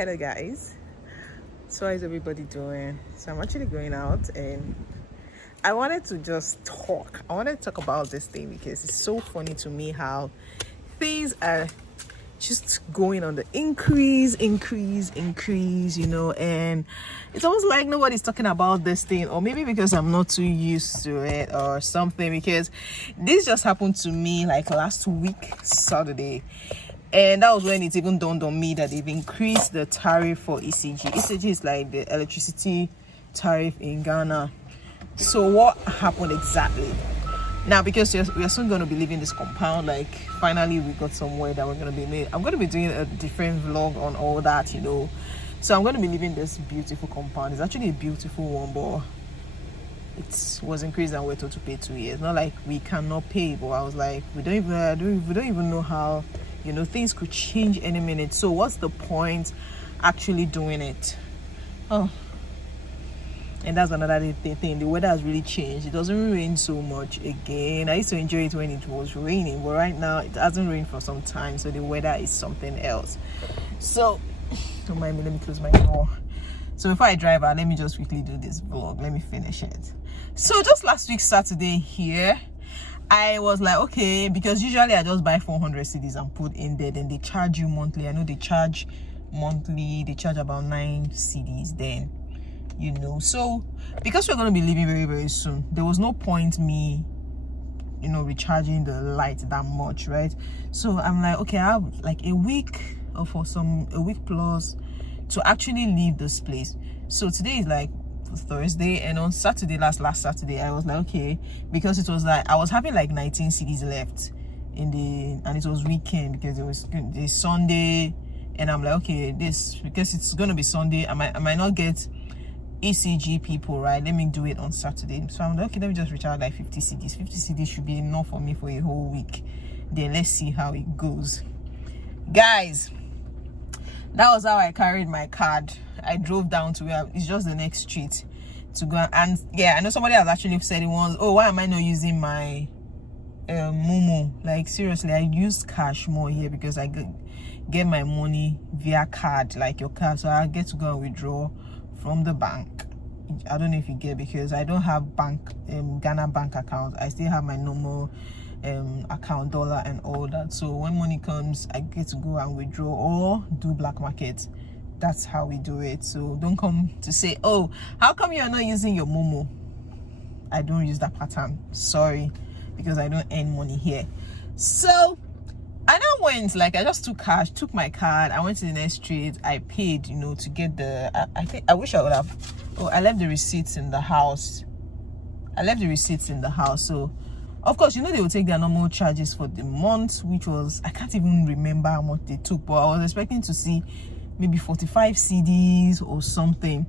Hello guys, so how is everybody doing? So I'm actually going out and I wanted to just talk. I wanted to talk about this thing because it's so funny to me how things are just going on the increase, you know, and it's almost like nobody's talking about this thing, or maybe because I'm not too used to it or something, because this just happened to me like last week Saturday, and that was when it even dawned on me that they've increased the tariff for ECG. ECG is like the electricity tariff in Ghana. So what happened exactly? Now, because we are soon going to be leaving this compound, like finally we got somewhere that we're going to be made. I'm going to be doing a different vlog on all that, you know. So I'm going to be leaving this beautiful compound. It's actually a beautiful one, but it was increased and we're told to pay 2 years. Not like we cannot pay, but I was like, we don't even know how, you know, things could change any minute. So what's the point actually doing it? Oh, and that's another thing. The weather has really changed. It doesn't rain so much again. I used to enjoy it when it was raining, but right now it hasn't rained for some time, so the weather is something else. So don't mind me, let me close my door. So before I drive out, let me just quickly do this vlog. Let me finish it. So just last week Saturday here, I was like, okay, because usually I just buy 400 CDs and put in there, then they charge you monthly. I know they charge monthly, they charge about 9 CDs then, you know. So because we're going to be leaving very, very soon, there was no point me, you know, recharging the light that much, right? So I'm like, okay, I have like a week or a week plus to actually leave this place. So today is like Thursday, and on Saturday, last Saturday, I was like, okay, because it was like I was having like 19 CDs left in the, and it was weekend because it was the Sunday, and I'm like, okay, this, because it's gonna be Sunday, I might not get ECG people, right? Let me do it on Saturday. So I'm like, okay, let me just recharge like 50 CDs. 50 CDs should be enough for me for a whole week. Then let's see how it goes, guys. That was how I carried my card. I drove down to where it's just the next street to go. And yeah, I know somebody has actually said it once, oh, why am I not using my Momo? Like seriously, I use cash more here because I get my money via card, like your card. So I get to go and withdraw from the bank. I don't know if you get, because I don't have Ghana bank account. I still have my normal account, dollar and all that. So when money comes, I get to go and withdraw or do black market. That's how we do it. So don't come to say, oh, how come you're not using your Momo? I don't use that pattern, sorry, because I don't earn money here. So I now went, like, I just took my card, I went to the next street, I paid, you know, to get the, I think, I wish I would have, oh, I left the receipts in the house. So of course, you know, they will take their normal charges for the month, which was, I can't even remember how much they took, but I was expecting to see maybe 45 CDs or something.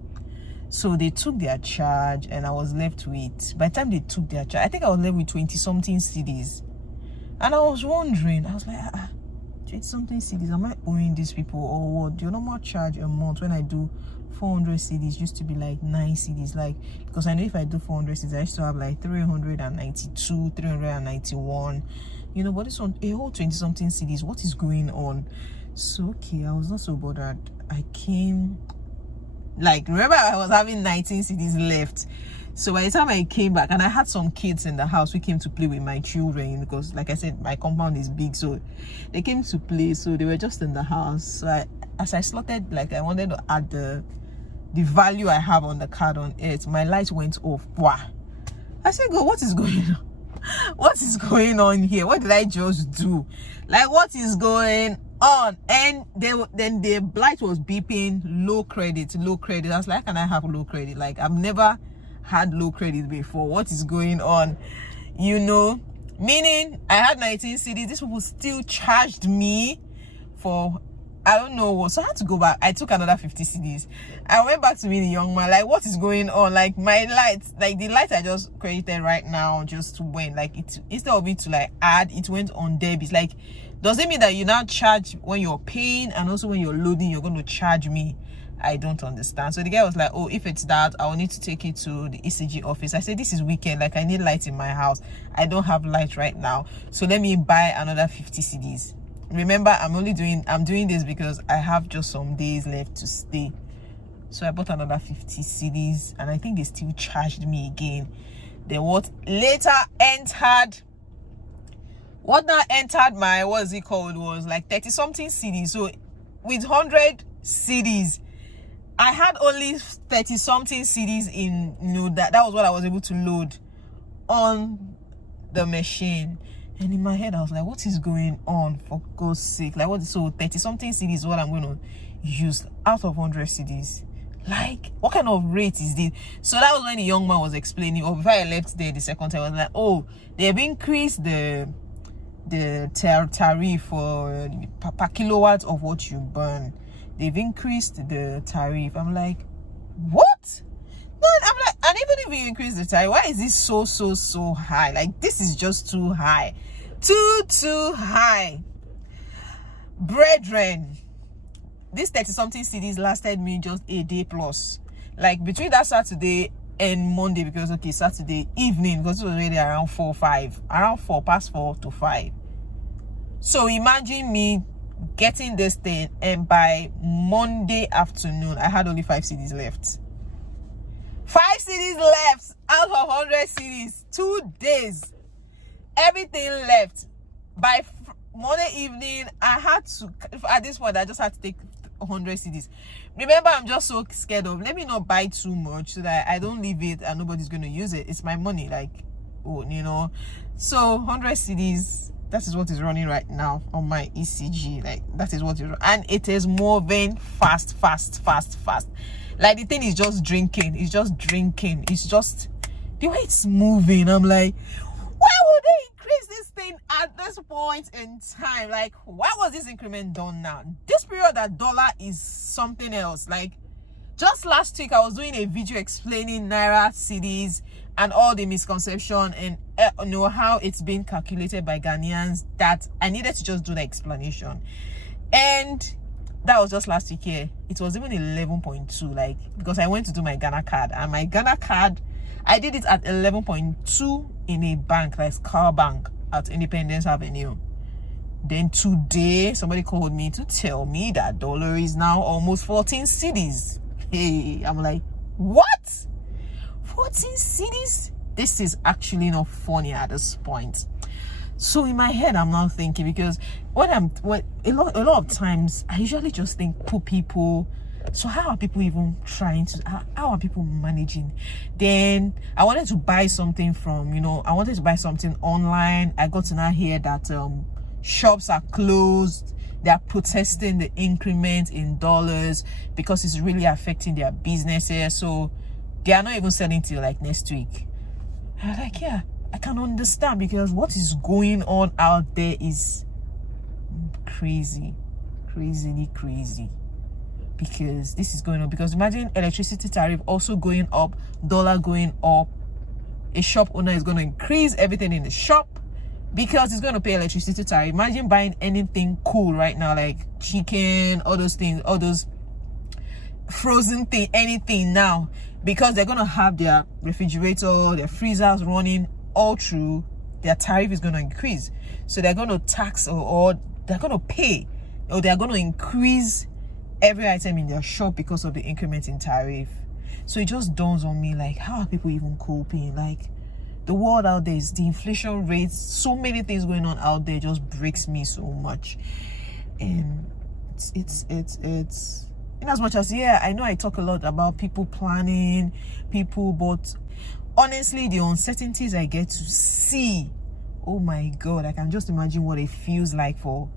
So they took their charge and I was left with, by the time they took their charge, I think I was left with 20 something CDs. And I was wondering, I was like, 20 something CDs, am I owing these people or what? Your normal charge a month when I do 400 CDs used to be like 9 CDs, like, because I know if I do 400 CDs, I used to have like 392, 391, you know, but this one, a whole 20 something CDs, what is going on? So okay, I was not so bothered. I came, like, remember I was having 19 CDs left. So by the time I came back, and I had some kids in the house who came to play with my children, because like I said, my compound is big, so they came to play, so they were just in the house. So as I slotted, like, I wanted to add the value I have on the card on it, my light went off. Wow. I said, God, what is going on? What is going on here? What did I just do? Like, what is going on? And then the light was beeping, low credit. I was like, how can I have low credit? Like, I've never had low credit before. What is going on? You know, meaning I had 19 CDs. These people still charged me for, I don't know what. So I had to go back. I took another 50 CDs. I went back to me, the young man, like, what is going on? Like, my lights, like the light I just created right now just went, like, it, instead of it to like add, it went on debit. Like, does it mean that you now charge when you're paying, and also when you're loading, you're going to charge me? I don't understand. So the guy was like, oh, if it's that, I will need to take it to the ECG office. I said, this is weekend, like, I need light in my house. I don't have light right now, so let me buy another 50 CDs. remember, I'm doing this because I have just some days left to stay. So I bought another 50 cedis, and I think they still charged me again. Then what now entered my, what's it called, was like 30 something cedis. So with 100 cedis, I had only 30 something cedis in, that was what I was able to load on the machine. And in my head I was like, what is going on, for God's sake? Like, what? So 30 something cedis is what I'm going to use out of 100 cedis. Like, what kind of rate is this? So that was when the young man was explaining, or before I left there the second time, I was like, oh, they've increased the tariff for per kilowatt of what you burn. They've increased the tariff. I'm like, what? No, I'm like, and even if you increase the tariff, why is this so high? Like, this is just too high. Too high. Brethren, this 30 something cedis lasted me just a day plus. Like, between that Saturday and Monday, because okay, Saturday evening, because it was already around 4 past 4 to 5. So imagine me getting this thing, and by Monday afternoon I had only 5 cedis left. 5 cedis left out of 100 cedis. 2 days, everything left. By Monday evening, I had to, at this point I just had to take 100 cedis. Remember, I'm just so scared of, let me not buy too much so that I don't leave it and nobody's going to use it. It's my money, like, oh, so 100 cedis, that is what is running right now on my ECG. Like, that is what is, and it is moving fast. Like, the thing is just drinking. It's just the way it's moving. I'm like, why would they increase this thing at this point in time? Like, why was this increment done now? This period, that dollar is something else. Like, just last week I was doing a video explaining Naira cedis and all the misconception and how it's been calculated by Ghanaians, that I needed to just do the explanation. And that was just last week here. It was even 11.2, like, because I went to do my Ghana card, and my Ghana card, I did it at 11.2 in a bank, like Car Bank at Independence Avenue. Then today, somebody called me to tell me that dollar is now almost 14 cedis. Hey, I'm like, what? 14 cedis? This is actually not funny at this point. So in my head, I'm now thinking, because a lot of times I usually just think, poor people. So how are people even trying to, how are people managing? Then I wanted to buy something from, I wanted to buy something online. I got to now hear that shops are closed. They are protesting the increment in dollars because it's really affecting their businesses. So they are not even selling till like next week. I was like, yeah, I can understand, because what is going on out there is crazily crazy. Because this is going on, because imagine electricity tariff also going up, dollar going up. A shop owner is going to increase everything in the shop because he's going to pay electricity tariff. Imagine buying anything cool right now, like chicken, all those things, all those frozen thing, anything now, because they're going to have their refrigerator, their freezers running all through. Their tariff is going to increase, so they're going to tax or they're going to pay, or they're going to increase every item in their shop because of the increment in tariff. So it just dawns on me, like, how are people even coping? Like, the world out there is, the inflation rates, so many things going on out there, just breaks me so much. And it's in as much as, yeah, I know I talk a lot about people planning, but honestly, the uncertainties I get to see, oh my God, I can just imagine what it feels like for,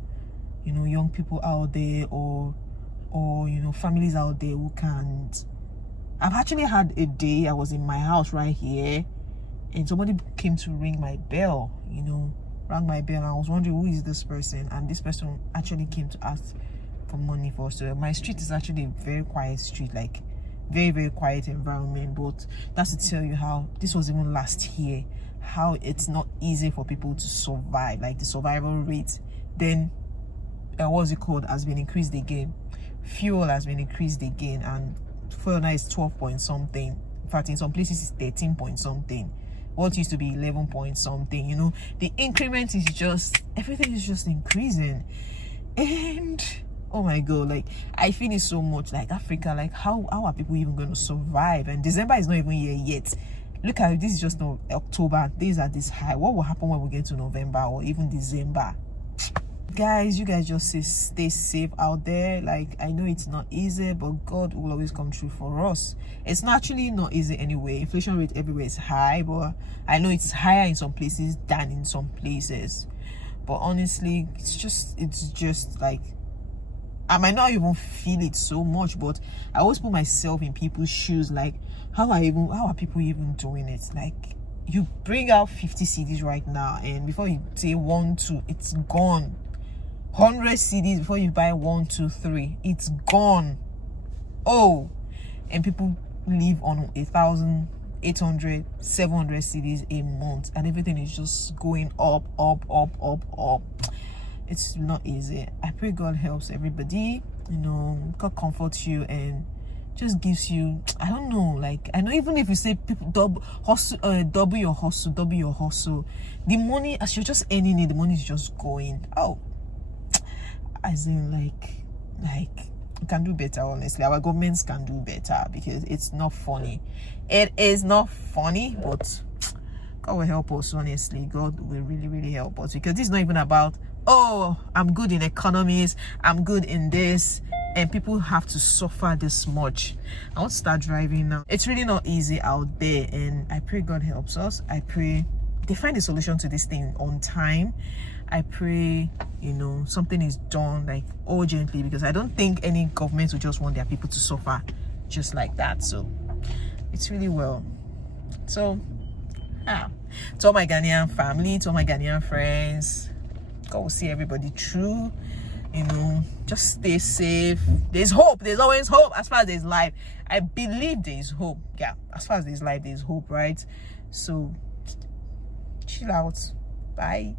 young people out there, or families out there who can't. I've actually had a day, I was in my house right here, and somebody came to ring my bell, rang my bell, and I was wondering, who is this person? And this person actually came to ask for money for us. So my street is actually a very quiet street, like very, very quiet environment. But that's to tell you how this was even last year, how it's not easy for people to survive, like the survival rate. Then what's it called, has been increased again. Fuel has been increased again, and fuel now is 12 point something. In fact, in some places it's 13 point something. What used to be 11 point something. The increment is just, everything is just increasing. And oh my god, like I feel it so much. Like Africa, like how are people even going to survive? And December is not even here yet. Look at it, this is just no October. Days are this high. What will happen when we get to November or even December? Guys, you guys just stay safe out there. Like I know it's not easy, but God will always come through for us. It's naturally not easy anyway. Inflation rate everywhere is high, but I know it's higher in some places than in some places. But honestly, it's just like I might not even feel it so much, but I always put myself in people's shoes. Like how are people even doing it? Like you bring out 50 CDs right now, and before you say 1, 2, it's gone. 100 CDs before you buy 1, 2, 3, it's gone. Oh, and people live on 1,800, 700 CDs a month, and everything is just going up. It's not easy. I pray God helps everybody, you know, God comforts you and just gives you, I don't know, like I know even if you say people double your hustle, the money, as you're just earning it, the money is just going. Oh, as in like we can do better. Honestly, our governments can do better, because it's not funny. It is not funny, but God will help us. Honestly, God will really help us, because this is not even about, oh, I'm good in economies, I'm good in this, and people have to suffer this much. I want to start driving now. It's really not easy out there, and I pray God helps us. I pray they find a solution to this thing on time. I pray, you know, something is done like urgently, because I don't think any government will just want their people to suffer just like that. So it's really well. So to all my Ghanaian family, to all my Ghanaian friends, God will see everybody through. You know, just stay safe. There's hope. There's always hope. As far as there's life, I believe there's hope. Yeah, as far as there's life, there's hope, right? So chill out. Bye.